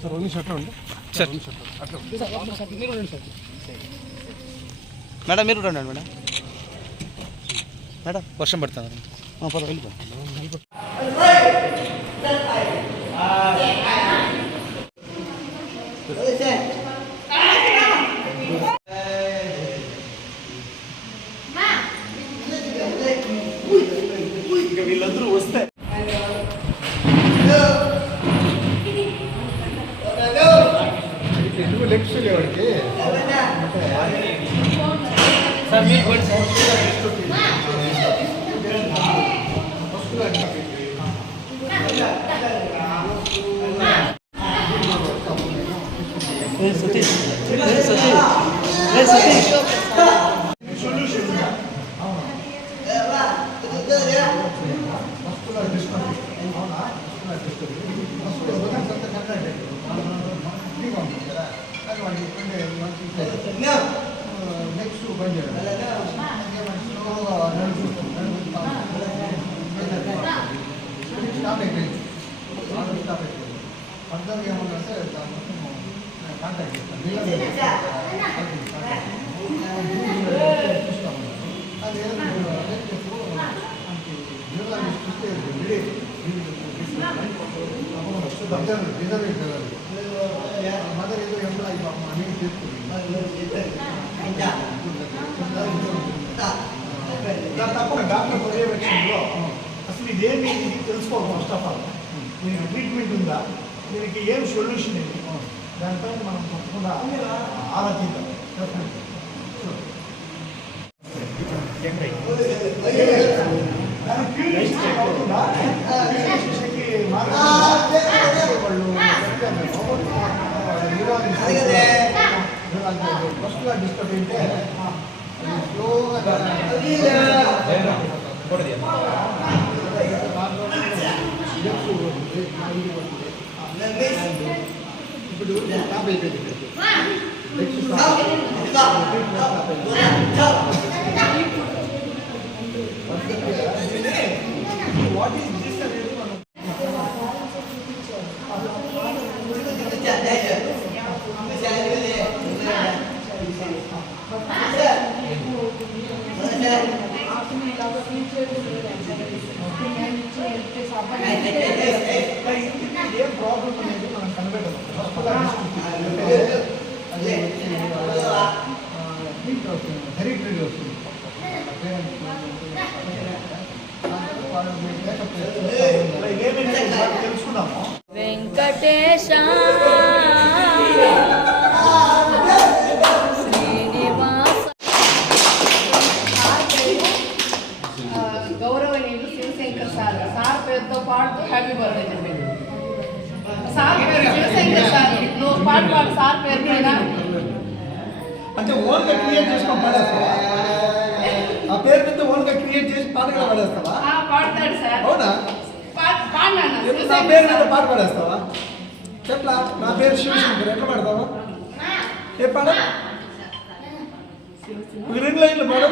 Sir రెండు షర్ట్లు అండి సార్ మేడం మీరు రండి మేడం మేడం. వర్షం పడుతుంది. పద ಕಾಂಟ್ಯಾಕ್ಟ್ ಐತಿ ಆರ್ಡರ್ ಗೊತ್ತಾಗಬೇಕು ಫರ್ದರ್ ಏಮನ್ನ ಸರ್ ಕಾಂಟ್ಯಾಕ್ಟ್ ಮದರ್ ಇದು ಎಂಪ್ಲಾಯಿ ಪಾಪ ನೀವು ತೀರ್ಕೊಡಿ ತಪ್ಪು ಡಾಕ್ಟರ್ ಪರ್ಯವೇಕ್ಷಣಗಳು ఇదేమి ఇది తెలుసుకోవాలి ఫస్ట్ ఆఫ్ ఆల్ దీనికి ట్రీట్మెంట్ ఉందా దీనికి ఏం సొల్యూషన్ ఇది దానిపైన మనం తప్పకుండా ఆలోచిద్దాం డిస్టర్బ్ అయితే స్లోగా ఇప్పుడు స్టాప్ అయిపోయింది నెక్స్ట్ వాట్ అనేది మనం వస్తుంది వెంకటేశ పాట పాడు సార్ పేరు మీద. అంటే ఓన్గా క్రియేట్ చేసుకొని పాడేస్తావా? ఆ పేరు మీద ఓన్గా క్రియేట్ చేసి పాటగా పాడేస్తావా? పాడతాడు సార్. అవునా? నా పేరు మీద. పాట పాడేస్తావా? చెట్లా నా పేరు శివశంకర్ ఎట్లా పాడతావా? ఏ పాడ ఒక రెండు లైన్లు పాడు.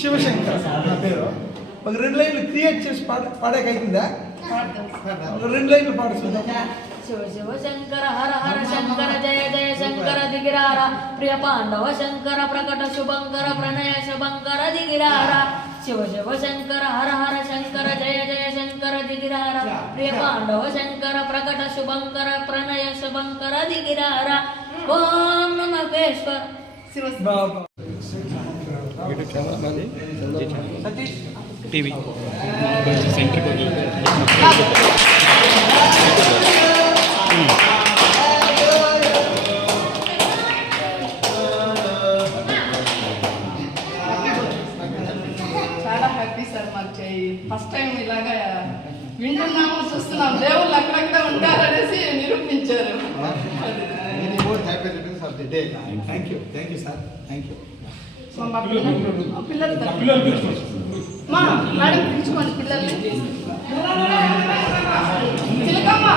శివశంకర్ నా పేరు. ఒక రెండు లైన్లు క్రియేట్ చేసి పాడ పాడేకైతుందా రెండు లైన్లు పాడు शिव शिव शंकर हर हर शंकर जय जय शंकर दिगिरार। प्रिय पांडव शंकर प्रकट शुभंकर प्रणय शुभंकर दिगिरार। शिव शिव शंकर हर हर शंकर जय जय शंकर दिगिरार। प्रिय पांडव शंकर प्रकट शुभंकर प्रणय शुभंकर दिगिरार। ओम नमेश्वर टीवी। सेंटर को చాలా హ్యాపీ సార్ మాకు ఫస్ట్ టైం ఇలాగా వింటున్నాము చూస్తున్నాం దేవుళ్ళు అక్కడక్కడ ఉంటారనేసి నిరూపించారు. Happy returns of the day thank you thank you sir thank you మా పిల్లలు మా పిల్లలు. మా మేడం పిలుచుకోండి పిల్లల్ని. చిలకమ్మ!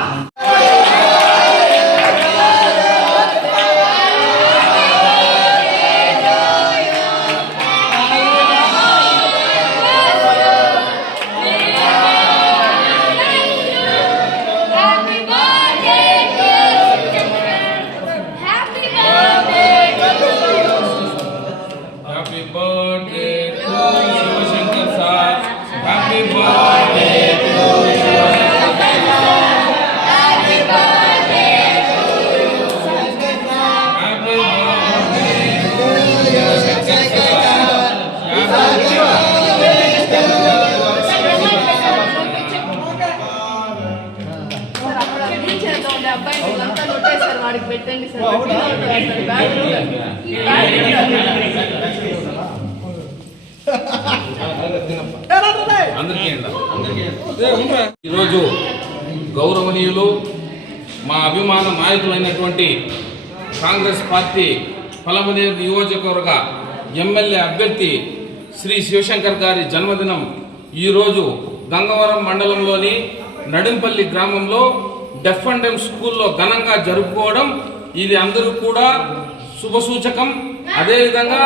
ఈరోజు గౌరవనీయులు మా అభిమాన నాయకులైనటువంటి కాంగ్రెస్ పార్టీ పలమనేరు నియోజకవర్గ ఎమ్మెల్యే అభ్యర్థి శ్రీ శివశంకర్ గారి జన్మదినం ఈరోజు గంగవరం మండలంలోని నడింపల్లి గ్రామంలో డెఫ్ అండ్ డెమ్ స్కూల్లో ఘనంగా జరుపుకోవడం ఇది అందరూ కూడా శుభసూచకం. అదేవిధంగా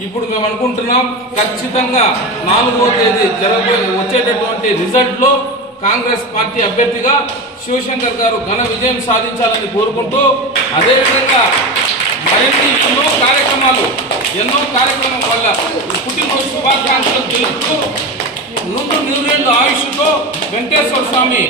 ఇప్పుడు మేము అనుకుంటున్నాం ఖచ్చితంగా నాలుగో తేదీ జరగబోయే వచ్చేటటువంటి రిజల్ట్లో కాంగ్రెస్ పార్టీ అభ్యర్థిగా శివశంకర్ గారు ఘన విజయం సాధించాలని కోరుకుంటూ అదేవిధంగా మరిన్ని ఎన్నో కార్యక్రమాలు ఎన్నో కార్యక్రమం వల్ల పుట్టినరోజు శుభాకాంక్షలు తెలుపుతూ నుండు నూరేళ్ళు ఆయుష్తో వెంకటేశ్వర స్వామి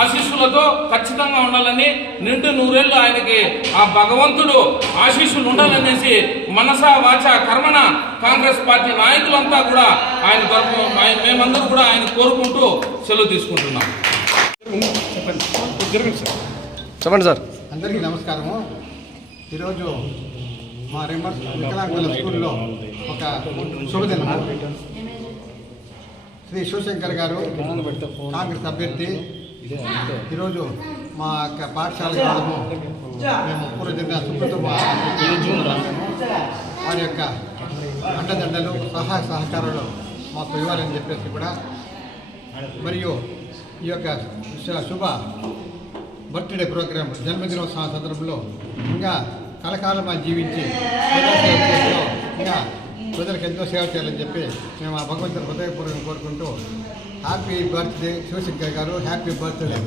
ఆశీస్సులతో ఖచ్చితంగా ఉండాలని నిండు నూరేళ్ళు ఆయనకి ఆ భగవంతుడు ఆశీస్సులు ఉండాలనేసి మనసా వాచ కర్మణ కాంగ్రెస్ పార్టీ నాయకులంతా కూడా ఆయన తరపు ఆయన మేమందరూ కూడా ఆయన కోరుకుంటూ సెలవు తీసుకుంటున్నాం. చెప్పండి సార్. అందరికీ నమస్కారము. ఈరోజు మా రిమర్ వికలాంగుల స్కూల్లో ఒక శుభదినం. శ్రీ శివశంకర్ గారు కాంగ్రెస్ అభ్యర్థి ఈరోజు మా యొక్క పాఠశాల కాలము మేము పూర్వజన్మ సుఖతో వారి యొక్క అండదండలు సహాయ సహకారాలు మాకు ఇవ్వాలని చెప్పేసి కూడా మరియు ఈ యొక్క శుభ బర్త్డే ప్రోగ్రామ్ జన్మదినోత్సవం సందర్భంలో ఇంకా కలకాలం జీవించి ఇంకా ప్రజలకు ఎంతో సేవ చేయాలని చెప్పి మేము ఆ భగవంతుని హృదయపూర్వకం కోరుకుంటూ హ్యాపీ బర్త్డే శివశంకర్ గారు హ్యాపీ బర్త్డే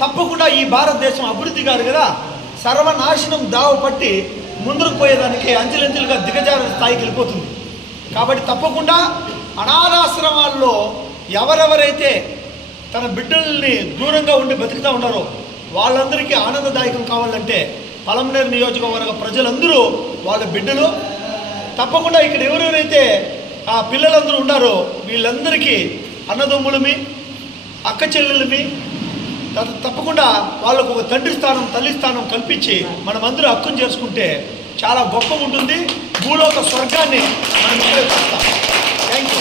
తప్పకుండా ఈ భారతదేశం అభివృద్ధి కాదు కదా? సర్వనాశనం దావ పట్టి ముందుకు పోయేదానికి అంచెలంచెలుగా దిగజార స్థాయికి వెళ్ళిపోతుంది. కాబట్టి తప్పకుండా అనాథాశ్రమాల్లో ఎవరెవరైతే తన బిడ్డల్ని దూరంగా ఉండి బతుకుతూ ఉన్నారో వాళ్ళందరికీ ఆనందదాయకం కావాలంటే పలమనేరు నియోజకవర్గ ప్రజలందరూ వాళ్ళ బిడ్డలు తప్పకుండా ఇక్కడ ఎవరెవరైతే ఆ పిల్లలందరూ ఉన్నారో వీళ్ళందరికీ అన్నదమ్ములమి అక్క చెల్లెలమి తప్పకుండా వాళ్ళకు ఒక తండ్రి స్థానం తల్లి స్థానం కల్పించి మనమందరూ హక్కును చేసుకుంటే చాలా గొప్ప ఉంటుంది భూలోక స్వర్గాన్ని మనం ఇక్కడే చూస్తాం. థ్యాంక్ యూ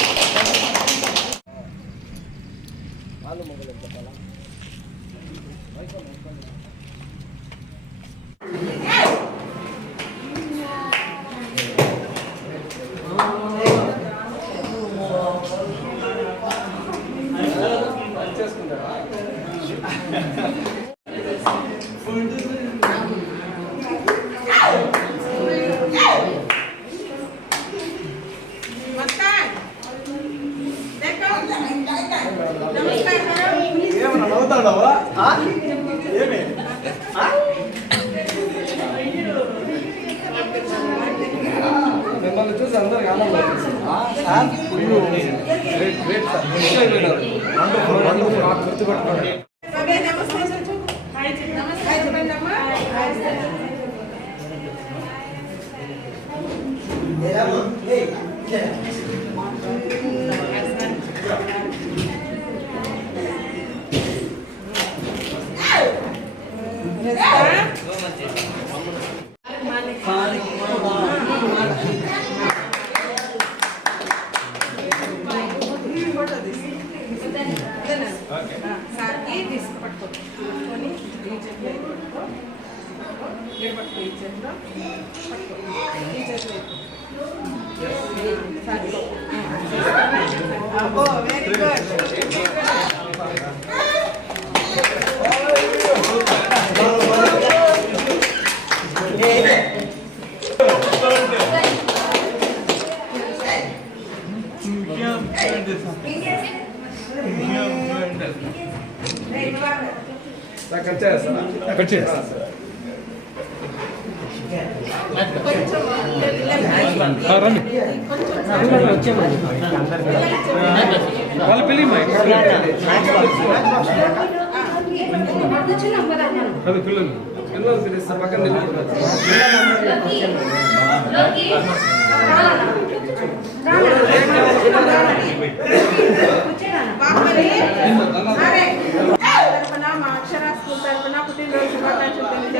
よろしくお願いします。గుర్తుపెట్టుకోండి సార్కి తీసుకు పట్టుకో ఇక్కడ పట్టుకో ఈ చేతిలో పట్టుకో ఈ చేతిలో అబ్బో వెరీ గుడ్ రండి. వాళ్ళ పెళ్ళి అది పిల్లలు. పిల్లలు పిలుస్తారు పక్కన నిలబడతారు. తరఫున మా అక్షర స్కూల్ తరఫున పుట్టినరోజు శుభాకాంక్షలు తెలియజేసుకుంటున్నాం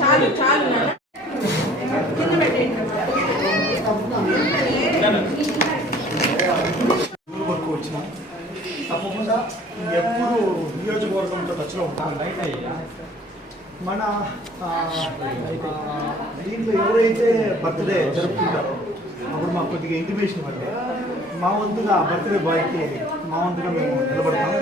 చాలు చాలు కింద పెట్టేయండి. టచ్లో ఉంటాం. మన ఆ, ఆ, దీంట్లో ఎవరైతే బర్త్డే జరుపుకుంటారో అప్పుడు మాకు కొద్దిగా ఇంటిమేషన్ ఇవ్వండి. మా వంతుగా బర్త్డే బాయ్కి మా వంతుగా మేము నిలబడతాం.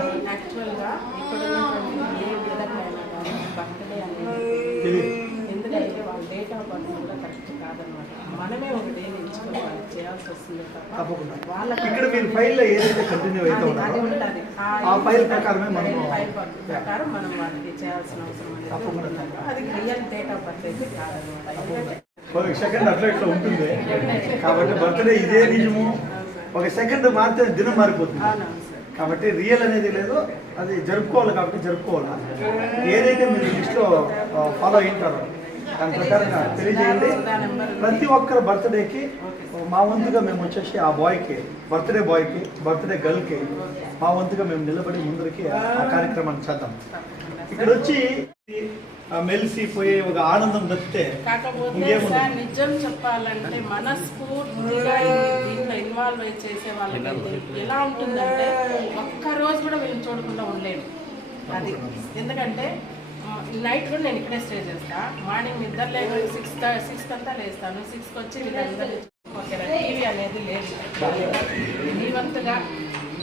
ఎందుకంటే వాళ్ళ డేట్ ఆఫ్ బర్త్ కూడా కరెక్ట్ కాదనమాట. మనమే ఒక డే ఎంచుకొని వాళ్ళకి చేయాల్సి వస్తుంది తప్ప తప్పకుండా. వాళ్ళకి ఇక్కడ మీరు ఫైల్లో ఏదైతే కంటిన్యూ అయితే అది- అది ఉన్నారో ఉంటుంది ఆ ఫైల్ ప్రకారమే మనము ఫైల్ ప్రకారం మనం వాళ్ళకి చేయాల్సిన అవసరం అనేది తప్పకుండా. ఉంటుంది. అది రియల్ డేట్ ఆఫ్ బర్త్ అయితే కాదనమాట ఎందుకంటే ఒక సెకండ్ అట్లా ఇట్లా ఉంటుంది. కాబట్టి బర్త్డే ఇదే నిజము ఒక సెకండ్ మారితే దినం మారిపోతుంది. కాబట్టి రియల్ అనేది లేదు అది జరుపుకోవాలి కాబట్టి జరుపుకోవాలి. ఏదైతే మీరు లిస్ట్లో ఫాలో అయింటారో దాని ప్రకారంగా తెలియజేయండి. ప్రతి ఒక్కరి బర్త్డేకి మా వంతుగా మేము వచ్చేసి ఆ బాయ్కి బర్త్డే బాయ్కి బర్త్డే గర్ల్కి మా వంతుగా మేము నిలబడి ముందరికి ఆ కార్యక్రమాన్ని చేద్దాం. ఇక్కడ వచ్చి మెలిసిపోయే ఒక ఆనందం తప్పితే? సార్ నిజం చెప్పాలంటే మనస్ఫూర్తిగా దీంట్లో ఇన్వాల్వ్ అయి చేసే వాళ్ళకి ఎలా ఉంటుందంటే ఒక్క రోజు కూడా వీళ్ళని చూడకుండా ఉండలేను అది ఎందుకంటే నైట్ కూడా నేను ఇక్కడే స్టే చేస్తా. మార్నింగ్ నిద్ర లేక సిక్స్ సిక్స్ అంతా లేస్తాను. సిక్స్కి వచ్చి టీవీ అనేది లేదు. మీ వంతుగా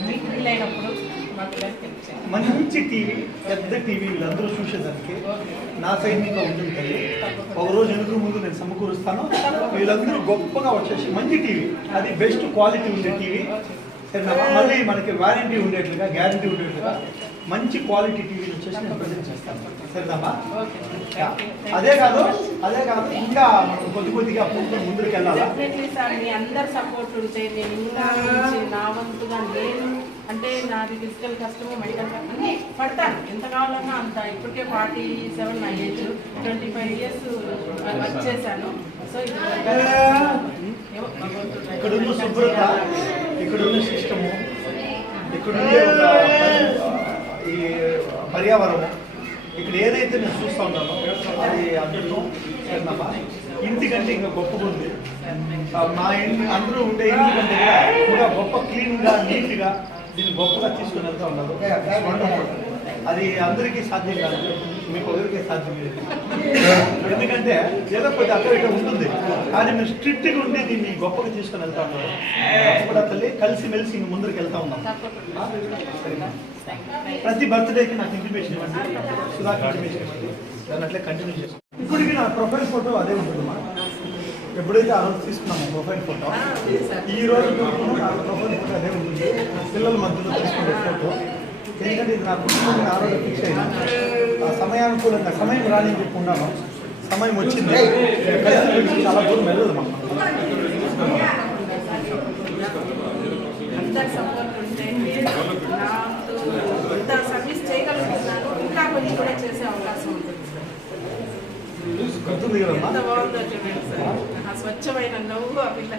మీకు వీలైనప్పుడు మా పిల్లలకి తెలిసాను మంచి టీవీ పెద్ద టీవీ వీళ్ళందరూ చూసేదానికి. నా సైడ్ మీద ఉంటుంది. ఒక రోజు వెనుక ముందు నేను సమకూరుస్తాను. వీళ్ళందరూ గొప్పగా వచ్చేసి మంచి టీవీ. అది బెస్ట్ క్వాలిటీ ఉండే టీవీ. మళ్ళీ మనకి వారంటీ ఉండేట్లుగా గ్యారంటీ ఉండేట్లుగా. మంచి క్వాలిటీ టీవీ వచ్చేసి నేను ప్రజెంట్ చేస్తాను. సరేనమ్మా అదే కాదు అదే కాదు ఇంకా మనం కొద్ది కొద్దిగా ముందు ముందుకు వెళ్ళాలా? మీ అందరు సపోర్ట్ ఉంటే నేను ఇంకా నా వంతుగా నేను అంటే నాది ఫిజికల్ కష్టము మెడికల్ అన్నీ పడతాను. ఎంత కావాలన్నా అంత. ఇప్పటికే ఫార్టీ సెవెన్ నా age twenty five years work చేశాను సో ఇక్కడున్న శుభ్రత ఇక్కడున్న సిస్టము ఇక్కడుండే ఒక ఈ పర్యావరణం. ఇక్కడ ఏదైతే నేను చూస్తా ఉన్నానో అది సరేనమ్మా ఇంటికంటే ఇంకా గొప్పగా ఉంది మా ఇంటి అందరూ ఉండే ఇల్లు కంటే కూడా గొప్ప క్లీన్గా నీట్గా దీన్ని గొప్పగా తీసుకుని వెళ్తా ఉన్నారు. అది అందరికీ సాధ్యం కాదు. మీకు ఒకరికే సాధ్యం లేదు. ఎందుకంటే ఏదో కొద్ది అక్కడ ఇక్కడ ఉంటుంది. కానీ మీరు స్ట్రిక్ట్గా ఉండి దీన్ని గొప్పగా తీసుకుని వెళ్తా ఉన్నారు. కూడా తల్లి కలిసి మెలిసి ఇంక ముందరికి వెళ్తా ఉన్నాం? ప్రతి బర్త్డేకి నాకు ఇంటిమేషన్ ఇవ్వండి. సుధాకి ఇంటిమేషన్ ఇవ్వండి. దాన్ని అట్లే కంటిన్యూ చేస్తాం. ఇప్పటికీ నా ప్రొఫైల్ ఫోటో అదే ఉంటుందమ్మా. ఎప్పుడైతే ఆ రోజు తీసుకున్నామో ప్రొఫైల్ ఫోటో ఈ రోజు వరకు నా ప్రొఫైల్ ఫోటో అదే ఉంటుంది. పిల్లల మధ్యలో తీసుకునే ఫోటో. ఎందుకంటే ఇది నా కుటుంబం ఆ రోజు ఫిక్స్ అయింది ఆ సమయానుకూలంగా సమయం రాని చెప్పుకున్నాను సమయం వచ్చింది. చాలా దూరం వెళ్ళదు మా సపోర్ట్ ఉంటే నాకు కూడా చేసే అవకాశం ఉంటుంది సార్. ఎంత బాగుందో చూడండి సార్. స్వచ్ఛమైన నవ్వు ఆ పిల్ల